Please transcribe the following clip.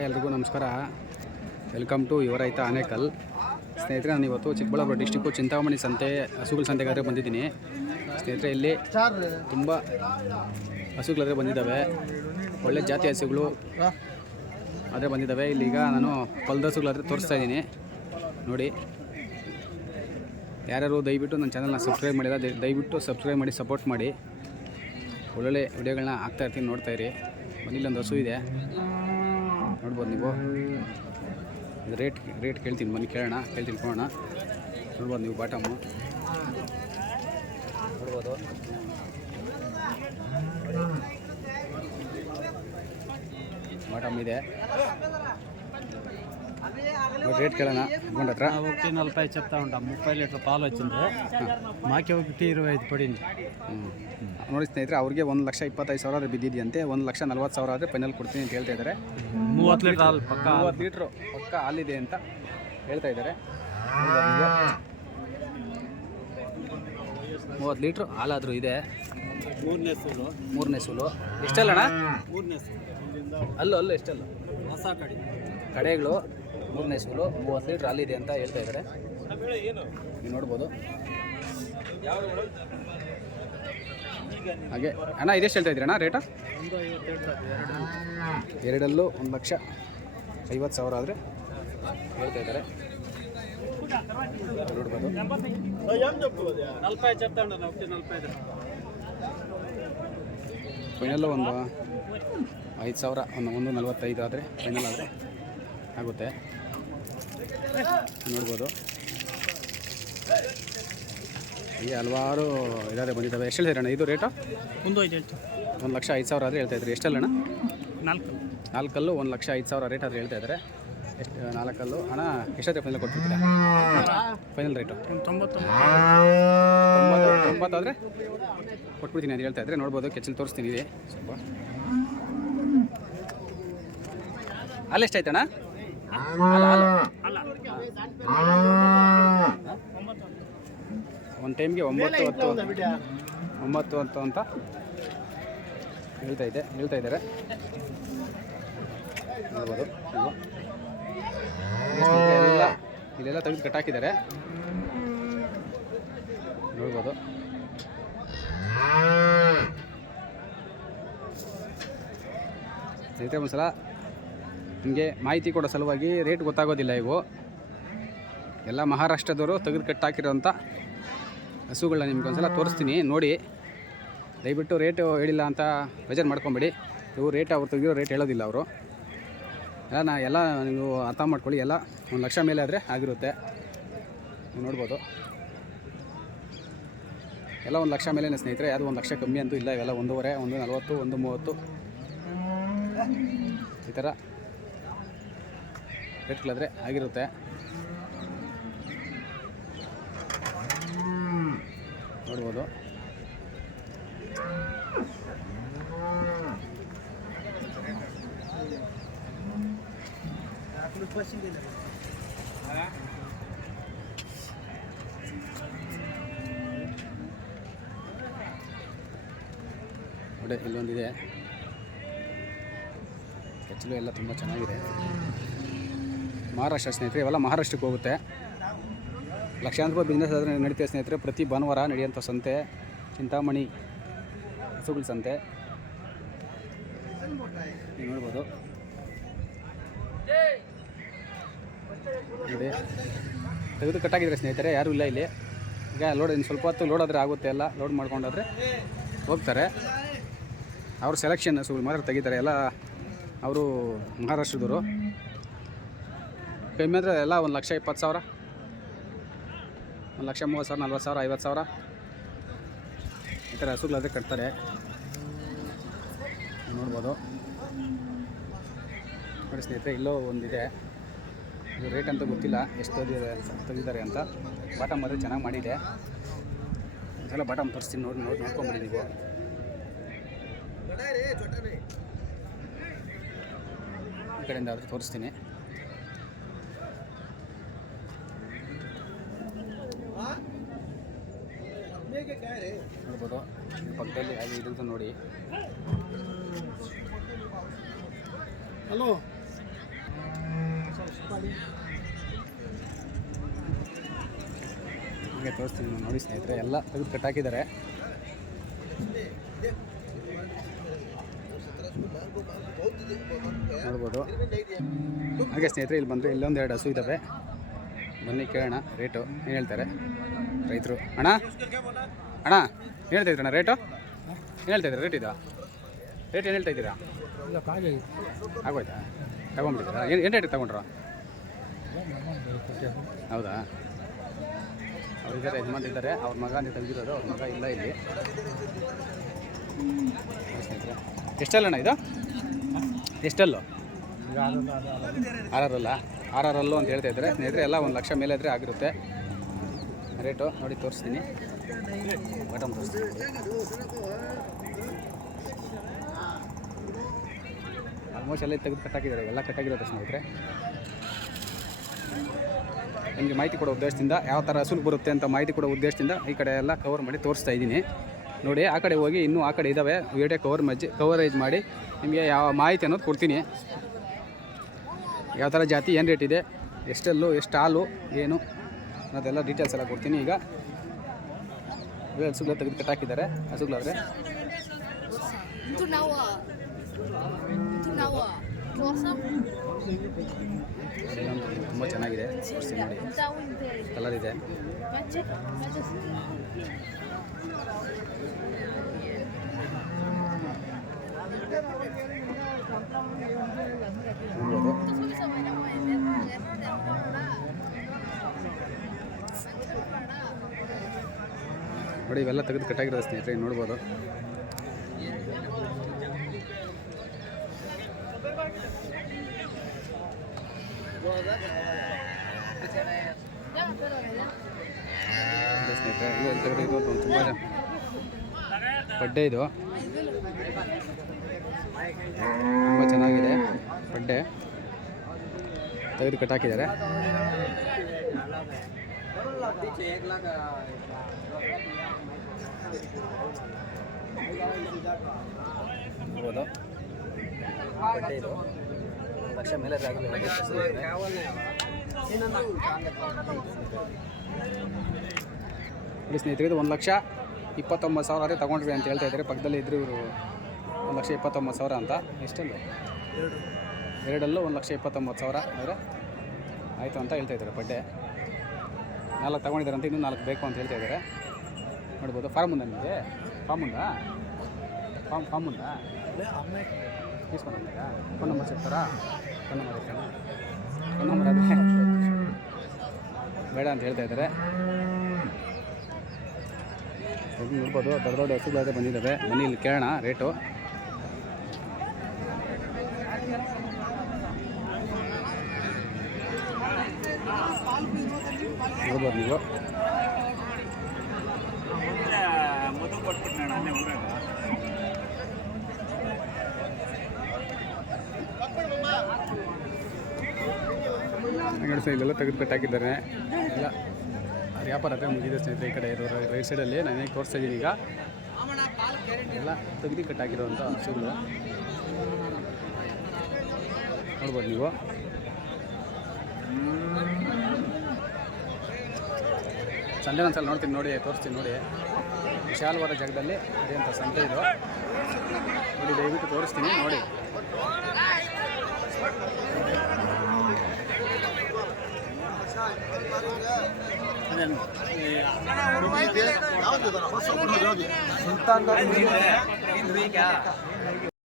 ಎಲ್ರಿಗೂ ನಮಸ್ಕಾರ. Welcome to ಯುವ ರೈತ ಆನೇಕಲ್. ಸ್ನೇಹಿತರೆ, ನಾನು ಇವತ್ತು ಚಿಕ್ಕಬಳ್ಳಾಪುರ ಡಿಸ್ಟಿಕ್ಕು ಚಿಂತಾಮಣಿ ಸಂತೆ, ಹಸುಗಳ ಸಂತೆಗಾದ್ರೆ ಬಂದಿದ್ದೀನಿ. ಸ್ನೇಹಿತರೆ, ಇಲ್ಲಿ ತುಂಬ ಹಸುಗಳಾದರೆ ಬಂದಿದ್ದಾವೆ. ಒಳ್ಳೆ ಜಾತಿ ಹಸುಗಳು ಆದರೆ ಬಂದಿದ್ದಾವೆ. ಇಲ್ಲೀಗ ನಾನು ಹೊಲ್ದ ಹಸುಗಳಾದರೆ ತೋರಿಸ್ತಾ ಇದ್ದೀನಿ. ನೋಡಿ. ಯಾರ್ಯಾರು ದಯವಿಟ್ಟು ನನ್ನ ಚಾನಲ್ನ ಸಬ್ಸ್ಕ್ರೈಬ್ ಮಾಡಿಲ್ಲ ದಯವಿಟ್ಟು ಸಬ್ಸ್ಕ್ರೈಬ್ ಮಾಡಿ ಸಪೋರ್ಟ್ ಮಾಡಿ. ಒಳ್ಳೊಳ್ಳೆ ವಿಡಿಯೋಗಳನ್ನ ಹಾಕ್ತಾಯಿರ್ತೀನಿ ನೋಡ್ತಾಯಿರಿ ನೋಡ್ತಾ ಇರಿ. ಮನೇಲೊಂದು ಹಸು ಇದೆ. ನೋಡ್ಬೋದು ನೀವು. ಇದು ರೇಟ್ ರೇಟ್ ಕೇಳ್ತೀನಿ, ಬನ್ನಿ ಕೇಳೋಣ, ಕೇಳ್ತೀನಿ ತಿಳ್ಕೊಳ್ಳೋಣ ನೋಡ್ಬೋದು ನೀವು ಬಾಟಮು ನೋಡ್ಬೋದು. ಬಾಟಮ್ ಇದೆ. ರೇಟ್ కేళన ఇవ్వండి అట్రా ఒకటి నలభై చెప్తా ఉంటాం ముప్పై లీటర్ పాలు వచ్చింది మాకే ఒకటి ఇరవై ఐదు పడింది ನೋಡಿ ಸ್ನೇಹಿತರೆ ಅವ್ರಿಗೆ ಒಂದು ಲಕ್ಷ ಇಪ್ಪತ್ತೈದು ಸಾವಿರ ಆದ್ರೆ ಬಿದ್ದಿದೆಯಂತೆ ಒಂದು ಲಕ್ಷ ನಲ್ವತ್ತು ಸಾವಿರ ಆದರೆ ಫೈನಲ್ ಕೊಡ್ತೀನಿ ಅಂತ ಹೇಳ್ತಾ ಇದ್ದಾರೆ ಮೂವತ್ತು ಲೀಟರ್ ಹಾಲು ಪಕ್ಕ ಮೂವತ್ತು ಲೀಟ್ರು ಪಕ್ಕ ಹಾಲಿದೆ ಅಂತ ಹೇಳ್ತಾ ಇದ್ದಾರೆ ಮೂವತ್ತು ಲೀಟ್ರು ಹಾಲಾದರೂ ಇದೆ ಮೂರನೇ ಸೂಲು ಮೂರನೇ ಸೂಲು ಎಷ್ಟಲ್ಲಣ್ಣ ಮೂರನೇ ಸೂಲು ಅಲ್ಲೂ ಅಲ್ಲೂ ಎಷ್ಟಲ್ಲ ಹೊಸ ಕಡೆ ಕಡೆಗಳು ಮೂರನೇ ಸ್ಕೂಲು ಮೂವತ್ತು ಲೀಟ್ರ್ ಅಲ್ಲಿದೆ ಅಂತ ಹೇಳ್ತಾ ಇದ್ದಾರೆ. ನೀವು ನೋಡ್ಬೋದು. ಹಾಗೆ, ಅಣ್ಣ, ಇದೆಷ್ಟು ಹೇಳ್ತಾ ಇದ್ದೀರಣ್ಣ, ರೇಟ? ಎರಡಲ್ಲೂ ಒಂದು ಲಕ್ಷ ಐವತ್ತು ಸಾವಿರ ಆದರೆ ಹೇಳ್ತಾ ಇದ್ದಾರೆ. ನೋಡ್ಬೋದು. ಫೈನಲ್ಲು ಒಂದು ಐದು ಸಾವಿರ, ಒಂದು ಒಂದು ನಲ್ವತ್ತೈದು ಆದರೆ ಫೈನಲ್ ಆದರೆ ಆಗುತ್ತೆ. ನೋಡ್ಬೋದು. ಈ ಹಲವಾರು ಇದಾದ್ರೆ ಬಂದಿದ್ದಾವೆ. ಎಷ್ಟು ಅಣ್ಣ? ಇದು ರೇಟು ಒಂದು ಐದು ಹೇಳ್ತು ಒಂದು ಲಕ್ಷ ಐದು ಸಾವಿರ ಆದರೆ ಹೇಳ್ತಾ ಇದ್ರಿ. ಎಷ್ಟಲ್ಲಣ್ಣ ನಾಲ್ಕು ನಾಲ್ಕಲ್ಲು. ಒಂದು ಲಕ್ಷ ಐದು ಸಾವಿರ ರೇಟ್ ಆದರೆ ಹೇಳ್ತಾ ಇದ್ದಾರೆ ಎಷ್ಟು ನಾಲ್ಕಲ್ಲು? ಹಣ ಎಷ್ಟು ಫೈನಲ್ ಕೊಡ್ತಿದ್ದೀರಾ ಫೈನಲ್ ರೇಟು ತೊಂಬತ್ತು ತೊಂಬತ್ತು ತೊಂಬತ್ತಾದರೆ ಕೊಟ್ಬಿಡ್ತೀನಿ ಅದು ಹೇಳ್ತಾ ಇದ್ರೆ ನೋಡ್ಬೋದು. ಕೆಚ್ಚಲ್ಲಿ ತೋರಿಸ್ತೀನಿ ಇದೆ. ಸ್ವಲ್ಪ. ಅಲ್ಲಿ ಎಷ್ಟಾಯ್ತಣ್ಣ ಅಲ್ಲ ಅಲ್ಲ ಒಂದು ಟೈಮ್ಗೆ ಒಂಬತ್ತು ಹತ್ತು. ಒಂಬತ್ತು ಹತ್ತು ಅಂತ ಹೇಳ್ತಾ ಇದೆ, ಹೇಳ್ತಾ ಇದ್ದಾರೆ. ನೋಡ್ಬೋದು ಎಲ್ಲ? ಇಲ್ಲೆಲ್ಲ ತೆಗೆದು ಕಟ್ಟಾಕಿದ್ದಾರೆ ನೋಡ್ಬೋದು. ಸ್ನೇಹಿತರೆ, ಒಂದ್ಸಲ ನಿಮಗೆ ಮಾಹಿತಿ ಕೊಡೋ ಸಲುವಾಗಿ ರೇಟ್ ಗೊತ್ತಾಗೋದಿಲ್ಲ ಇವು. ಎಲ್ಲ ಮಹಾರಾಷ್ಟ್ರದವರು ತೆಗೆದು ಕಟ್ಟಾಕಿರೋಂಥ ಹಸುಗಳನ್ನ ನಿಮ್ಗೆ ಒಂದ್ಸಲ ತೋರಿಸ್ತೀನಿ, ನೋಡಿ. ದಯವಿಟ್ಟು ರೇಟು ಹೇಳಿಲ್ಲ ಅಂತ ಬೇಜಾರು ಮಾಡ್ಕೊಬೇಡಿ. ಇವು ರೇಟ್ ಅವ್ರು ತೆಗೆದಿರೋ ರೇಟ್ ಹೇಳೋದಿಲ್ಲ ಅವರು. ಎಲ್ಲ ನಾ ಎಲ್ಲ ನೀವು ಅರ್ಥ ಮಾಡ್ಕೊಳ್ಳಿ, ಎಲ್ಲ ಒಂದು ಲಕ್ಷ ಮೇಲೆ ಆದರೆ ಆಗಿರುತ್ತೆ. ನೋಡ್ಬೋದು. ಎಲ್ಲ ಒಂದು ಲಕ್ಷ ಮೇಲೆ ಸ್ನೇಹಿತರೆ, ಯಾವುದು ಒಂದು ಲಕ್ಷ ಕಮ್ಮಿ ಅಂತೂ ಇಲ್ಲ, ಇವೆಲ್ಲ ಒಂದೂವರೆ, ಒಂದು ನಲವತ್ತು, ಒಂದು ಮೂವತ್ತು. ಈ ಥರ ರೇಟ್ಗಳಾದರೆ ಆಗಿರುತ್ತೆ. ನೋಡ್ಬೋದು. ನೋಡಿ ಇಲ್ಲೊಂದಿದೆ. ಕೆಚ್ಚಲು ಎಲ್ಲ ತುಂಬ ಚೆನ್ನಾಗಿದೆ. ಮಹಾರಾಷ್ಟ್ರ ಸ್ನೇಹಿತರೆ, ಇವೆಲ್ಲ ಮಹಾರಾಷ್ಟ್ರಕ್ಕೆ ಹೋಗುತ್ತೆ. ಲಕ್ಷಾಂತರ ರೂಪಾಯಿ ಬಿಸ್ನೆಸ್ ಆದರೆ ನಡೀತಿದೆ ಸ್ನೇಹಿತರೆ, ಪ್ರತಿ ಭಾನುವಾರ ನಡೆಯುವಂಥ ಸಂತೆ, ಚಿಂತಾಮಣಿ, ಹಸುಗಳ ಸಂತೆ. ನೋಡ್ಬೋದು. ನೋಡಿ. ತೆಗೆದು ಕಟ್ಟಾಗಿದ್ದಾರೆ ಸ್ನೇಹಿತರೆ, ಯಾರೂ ಇಲ್ಲ ಇಲ್ಲಿ. ಈಗ ಲೋಡ್ ಇನ್ನು ಸ್ವಲ್ಪ ಹೊತ್ತು ಲೋಡ್ ಆದರೆ ಆಗುತ್ತೆ ಎಲ್ಲ ಲೋಡ್ ಮಾಡ್ಕೊಂಡಾದ್ರೆ ಹೋಗ್ತಾರೆ. ಅವರು ಸೆಲೆಕ್ಷನ್ ಹಸುಗಳು ಮಾತ್ರ ತೆಗಿತಾರೆ, ಎಲ್ಲ ಅವರು ಮಹಾರಾಷ್ಟ್ರದವರು. ಕಮ್ಮಿ ಅಂದರೆ ಎಲ್ಲ ಒಂದು ಲಕ್ಷ ಇಪ್ಪತ್ತು ಸಾವಿರ. ಒಂದು ಲಕ್ಷ ಮೂವತ್ತು ಸಾವಿರ, ನಲ್ವತ್ತು ಸಾವಿರ, ಐವತ್ತು ಸಾವಿರ. ಈ ಥರ ಹಸುಗಳಾದರೆ ಕಟ್ತಾರೆ. ನೋಡ್ಬೋದು. ನೋಡಿ ಸ್ನೇಹಿತರೆ, ಇಲ್ಲೋ ಒಂದಿದೆ. ಇದು ರೇಟ್ ಅಂತ ಗೊತ್ತಿಲ್ಲ ಎಷ್ಟು ತೆಗೆದಿದೆ ತೆಗೆದಿದ್ದಾರೆ ಅಂತ. ಬಾಟಮ್ ಮಾತ್ರ ಚೆನ್ನಾಗಿ ಮಾಡಿದೆ. ಒಂದ್ಸಲ ಬಾಟಮ್ ತೋರಿಸ್ತೀನಿ ನೋಡಿ ನೋಡಿ, ನೋಡ್ಕೊಂಬಿಡಿ ನೀವು. ಈ ಕಡೆಯಿಂದ ಆದರೂ ತೋರಿಸ್ತೀನಿ. ನೋಡ್ಬೋದು ಪಕ್ಕದಲ್ಲಿ ಹಾಗೆ ಇದಂತ ನೋಡಿ. ಹಲೋ. ಹಾಗೆ ತೋರಿಸ್ತೀನಿ ನೋಡಿ ಸ್ನೇಹಿತರೆ ಎಲ್ಲ ತೆಗೆದು ಕಟ್ಟಾಕಿದ್ದಾರೆ ನೋಡ್ಬೋದು. ಹಾಗೆ ಸ್ನೇಹಿತರೆ ಇಲ್ಲಿ ಬಂದರೆ ಇಲ್ಲೊಂದು ಎರಡು ಹಸು ಇದ್ದಾವೆ ಬನ್ನಿ ಕೇಳೋಣ ರೇಟು ಏನು ಹೇಳ್ತಾರೆ ರೈತರು? ಅಣ್ಣ? ಅಣ್ಣ ಏನು ಹೇಳ್ತಾ ಇದ್ರಣ್ಣ ರೇಟು ಏನು ಹೇಳ್ತಾ ಇದ್ದೀರಾ ರೇಟ್ ಇದು? ರೇಟ್ ಏನು ಹೇಳ್ತಾ ಇದ್ದೀರಾ? ಆಗೋಯ್ತಾ? ತಗೊಂಡ್ಬಿಟ್ಟಿದ್ದೀರಾ? ಏನು ಏನು ರೇಟ್ ತಗೊಂಡ್ರ? ಹೌದಾ? ಅವ್ರು ಇದ್ದಾರೆ ಯಜಮಾನ್ ಇದ್ದಾರೆ. ಅವ್ರ ಮಗ ನೀವು ತೆಗೆದಿರೋದು ಅವ್ರ ಮಗ ಇಲ್ಲ ಇಲ್ಲಿ. ಎಷ್ಟಲ್ಲ? ಅಣ್ಣ ಇದು ಎಷ್ಟಲ್ಲು ಆರ್ ಅಲ್ಲು ಅಂತ ಹೇಳ್ತಾ ಇದ್ದಾರೆ. ಸ್ನೇಹಿತರೆ ಎಲ್ಲ ಒಂದು ಲಕ್ಷ ಮೇಲೆ ಇದ್ರೆ ಆಗಿರುತ್ತೆ. ರೇಟು ನೋಡಿ ತೋರಿಸ್ತೀನಿ. ಬಟನ್ ತೋರಿಸ್ತೀನಿ. ಆಲ್ಮೋಸ್ಟ್ ಎಲ್ಲ ತೆಗೆದು ಕಟ್ಟಾಕಿದ್ದಾರೆ ಎಲ್ಲ ಕಟ್ಟಾಗಿರುತ್ತೆ ಸ್ನೇಹಿತರೆ. ನಿಮಗೆ ಮಾಹಿತಿ ಕೊಡೋ ಉದ್ದೇಶದಿಂದ ಯಾವ ಥರ ಹಸುಲು ಬರುತ್ತೆ ಅಂತ ಮಾಹಿತಿ ಕೊಡೋ ಉದ್ದೇಶದಿಂದ ಈ ಕಡೆ ಎಲ್ಲ ಕವರ್ ಮಾಡಿ ತೋರಿಸ್ತಾ ಇದ್ದೀನಿ. ನೋಡಿ, ಆ ಕಡೆ ಹೋಗಿ ಇನ್ನೂ ಆ ಕಡೆ ಇದ್ದಾವೆ ವಿಡಿಯೋ ಕವರ್ ಮಜ್ಜಿ ಕವರೇಜ್ ಮಾಡಿ ನಿಮಗೆ ಯಾವ ಮಾಹಿತಿ ಅನ್ನೋದು ಕೊಡ್ತೀನಿ. ಯಾವ ಥರ ಜಾತಿ, ಏನು ರೇಟ್ ಇದೆ, ಎಷ್ಟೆಲ್ಲು, ಎಷ್ಟು ಹಾಲು, ಏನು? ಅನ್ನೋದೆಲ್ಲ ಡೀಟೇಲ್ಸ್ ಎಲ್ಲ ಕೊಡ್ತೀನಿ. ಈಗ ಹಸುಗಳ ತೆಗೆದು ಕಟ್ಟಾಕಿದ್ದಾರೆ. Blossom. ತುಂಬ ಚೆನ್ನಾಗಿದೆ. ನೋಡಿ. ಕಲರ್ ಇದೆ. ನೋಡಿ ಇವೆಲ್ಲ ತೆಗೆದು ಕಟ್ಟಾಗಿರೋದು ಸ್ನೇಹಿತರೆ ನೋಡ್ಬೋದು. ಪಡ್ಡೆ ಇದು ತುಂಬ ಚೆನ್ನಾಗಿದೆ ಬಡ್ಡೆ. ತೆಗೆದು ಕಟ್ಟಾಕಿದ್ದಾರೆ ನೋಡ್ಬೋದು ಲಕ್ಷ ಮೇಲೆ ಆಗಿದೆ ಸ್ನೇಹಿತರೆ ಒಂದು ಲಕ್ಷ ಇಪ್ಪತ್ತೊಂಬತ್ತು ಸಾವಿರ ಅದೇ ತೊಗೊಂಡ್ರಿ ಅಂತ ಹೇಳ್ತಾ ಇದ್ದಾರೆ. ಪಕ್ಕದಲ್ಲಿ ಇದ್ರು ಇವರು ಒಂದು ಲಕ್ಷ ಇಪ್ಪತ್ತೊಂಬತ್ತು ಸಾವಿರ ಅಂತ. ಎಷ್ಟೊಂದು? ಎರಡಲ್ಲೂ ಒಂದು ಲಕ್ಷ ಇಪ್ಪತ್ತೊಂಬತ್ತು ಸಾವಿರ ಅಂದರೆ ಆಯಿತು ಅಂತ ಹೇಳ್ತಾ ಇದ್ದಾರೆ ಬಡ್ಡೆ. ನಾಲ್ಕು ತೊಗೊಂಡಿದ್ದಾರೆ ಅಂತ ಇನ್ನೂ ನಾಲ್ಕು ಬೇಕು ಅಂತ ಹೇಳ್ತಾ ಇದ್ದಾರೆ. ನೋಡ್ಬೋದು ಫಾರ್ಮ್ ಮುಂದೆ ನಿಮಗೆ? ಫಾರ್ಮ್ ಮುಂದಾ ಫಾರ್ಮ್ ಫಾರ್ಮ್ ಮುಂದಾ ಇಸ್ಕೊಂಡು ಫೋನ್ ನಂಬರ್ ಸಿಗ್ತಾರಾ ಫೋನ್ ನಂಬರ್ ಇರ್ತಾನೆ ಫೋನ್ ನಂಬರ್ ಅದೇ ಬೇಡ ಅಂತ ಹೇಳ್ತಾ ಇದ್ದಾರೆ. ನೋಡ್ಬೋದು ದೊಡ್ಡ ದೊಡ್ಡ ವಸ್ತುಗಳಾದ ಬಂದಿದ್ದಾವೆ. ಬನ್ನಿ ಕೇಳೋಣ ರೇಟು. ನೋಡ್ಬೋದು ನೀವು. ಅಂಗಡಿ ಸೈಡ್ ಇಲ್ಲೆಲ್ಲ ತೆಗೆದು ಕಟ್ಟಾಕಿದ್ದಾರೆ. ಅವ್ರ ವ್ಯಾಪಾರ ಅದೇ ಮುಗಿದೆ ಸ್ನೇಹಿತರೆ, ಈ ಕಡೆ ಇರೋ ರೈಟ್ ಸೈಡಲ್ಲಿ ನಾನು ಹೇಗೆ ತೋರಿಸ್ತಾ ಇದ್ದೀನಿ ಈಗ. ಎಲ್ಲ ತೆಗೆದು ಕಟ್ಟಾಕಿರೋವಂಥ ಹಸುಗಳು. ನೋಡ್ಬೋದು ನೀವು. ಸಂಡೆ ಒಂದ್ಸಲ ನೋಡ್ತೀನಿ, ನೋಡಿ, ತೋರಿಸ್ತೀನಿ, ನೋಡಿ. ವಿಶಾಲವಾದ ಜಾಗದಲ್ಲಿ ಅದೇಂಥ ಸಂತೆ ಇದು. ನೋಡಿ ದಯವಿಟ್ಟು ತೋರಿಸ್ತೀನಿ ನೋಡಿ.